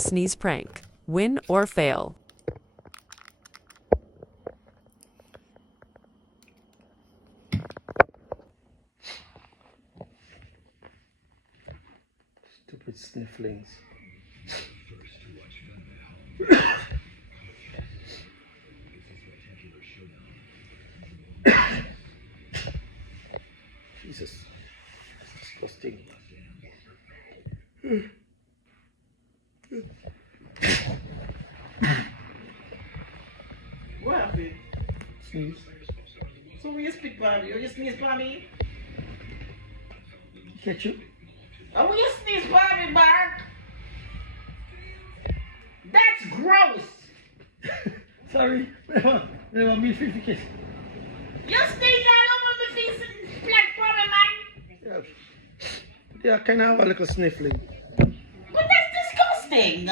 Sneeze prank. Win or fail. Stupid snifflings. Jesus, that's disgusting. What happened? Sneeze. So when you spit by me, or you sneeze by me? Ketchup. And when you sneeze by me, Mark? That's gross! Sorry, never me 50 kiss. You sneeze all over my face and splat for me, man! Yeah, kind of have a little sniffling. But that's disgusting!